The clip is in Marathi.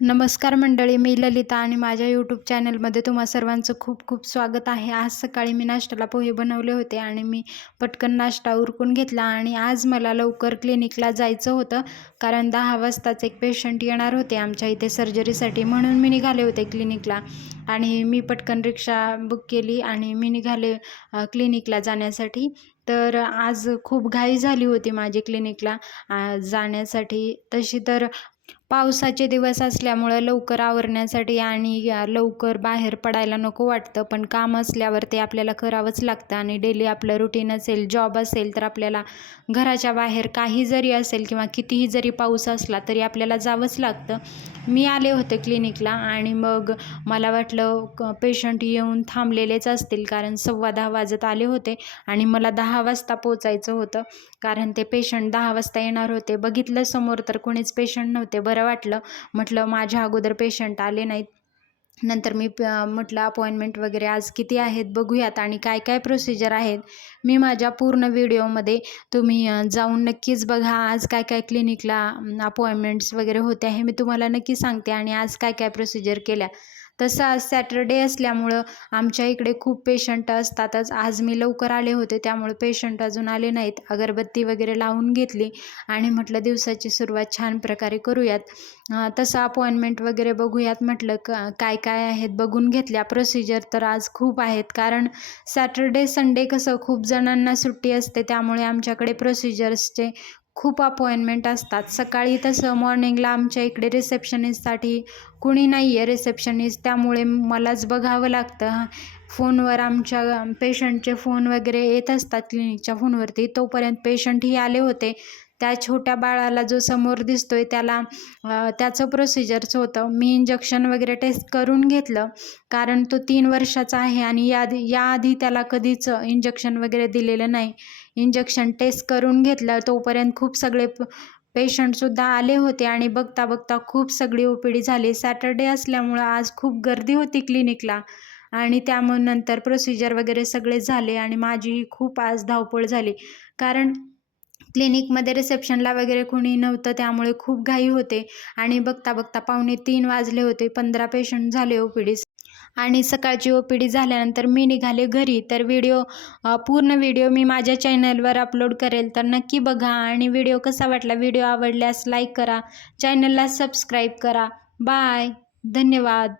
नमस्कार मंडळी, मी ललिता आणि माझ्या यूट्यूब चॅनलमध्ये तुम्हा सर्वांचं खूप खूप स्वागत आहे. आज सकाळी मी नाश्त्याला पोहे बनवले होते आणि मी पटकन नाश्ता उरकून घेतला आणि आज मला लवकर क्लिनिकला जायचं होतं, कारण 10 वाजताच एक पेशंट येणार होते आमच्या इथे सर्जरीसाठी, म्हणून मी निघाले होते क्लिनिकला. आणि मी पटकन रिक्षा बुक केली आणि मी निघाले क्लिनिकला जाण्यासाठी. तर आज खूप घाई झाली होती माझी क्लिनिकला जाण्यासाठी. तशी तर पावसाचे दिवस असल्यामुळं लवकर आवरण्यासाठी आणि लवकर बाहेर पडायला नको वाटतं, पण काम असल्यावर ते आपल्याला करावंच लागतं आणि डेली आपलं रुटीन असेल, जॉब असेल, तर आपल्याला घराच्या बाहेर काही जरी असेल किंवा कितीही जरी पाऊस असला तरी आपल्याला जावंच लागतं. मी आले होते क्लिनिकला आणि मग मला वाटलं पेशंट येऊन थांबलेलेच असतील, कारण 10:15 वाजत आले होते आणि मला 10 वाजता पोचायचं होतं, कारण ते पेशंट 10 वाजता येणार होते. बघितलं समोर तर कोणीच पेशंट नव्हते. बरं वाटलं, म्हटलं माझ्या अगोदर पेशंट आले नाहीत. नंतर मी म्हटलं अपॉइंटमेंट वगैरे आज किती आहेत बघूयात आणि काय काय प्रोसिजर आहेत. मी माझ्या पूर्ण व्हिडिओमध्ये तुम्ही जाऊन नक्कीच बघा. आज काय काय क्लिनिकला अपॉइंटमेंट्स वगैरे होते आहे मी तुम्हाला नक्की सांगते आणि आज काय काय प्रोसिजर केल्या. तसं आज सॅटरडे असल्यामुळं आमच्या इकडे खूप पेशंट असतातच. आज मी लवकर आले होते त्यामुळे पेशंट अजून आले नाहीत. अगरबत्ती वगैरे लावून घेतली आणि म्हटलं दिवसाची सुरुवात छान प्रकारे करूयात. तसं अपॉइंटमेंट वगैरे बघूयात म्हटलं, काय काय आहेत बघून घेतल्या. प्रोसिजर तर आज खूप आहेत, कारण सॅटरडे संडे कसं खूप जणांना सुट्टी असते, त्यामुळे आमच्याकडे प्रोसिजर्सचे खूप अपॉइंटमेंट असतात. सकाळी तसं मॉर्निंगला आमच्या इकडे रिसेप्शनिस्टसाठी कुणी नाही आहे रिसेप्शनिस्ट, त्यामुळे मलाच बघावं लागतं. फोनवर आमच्या पेशंटचे फोन वगैरे येत असतात क्लिनिकच्या फोनवरती. तोपर्यंत पेशंटही आले होते. त्या छोट्या बाळाला जो समोर दिसतोय त्याला त्याचं प्रोसिजरचं होतं. मी इंजेक्शन वगैरे टेस्ट करून घेतलं, कारण तो 3 वर्षाचा आहे आणि याआधी त्याला कधीच इंजेक्शन वगैरे दिलेलं नाही. इंजेक्शन टेस्ट करून घेतलं. तोपर्यंत खूप सगळे पेशंटसुद्धा आले होते आणि बघता बघता खूप सगळी OPD झाली. सॅटरडे असल्यामुळं आज खूप गर्दी होती क्लिनिकला आणि त्यामुळे नंतर प्रोसिजर वगैरे सगळे झाले आणि माझीही खूप आज धावपळ झाली, कारण क्लिनिकमध्ये रिसेप्शनला वगैरे कोणी नव्हतं, त्यामुळे खूप घाई होते आणि बघता बघता 2:45 वाजले होते. 15 पेशंट झाले OPD आणि सकाळची OPD झाल्यानंतर मी निघाले घरी. तर पूर्ण व्हिडिओ मी माझ्या चॅनलवर अपलोड करेल, तर नक्की बघा. आणि व्हिडिओ कसा वाटला, व्हिडिओ आवडल्यास लाईक करा, चॅनलला सबस्क्राईब करा. बाय, धन्यवाद.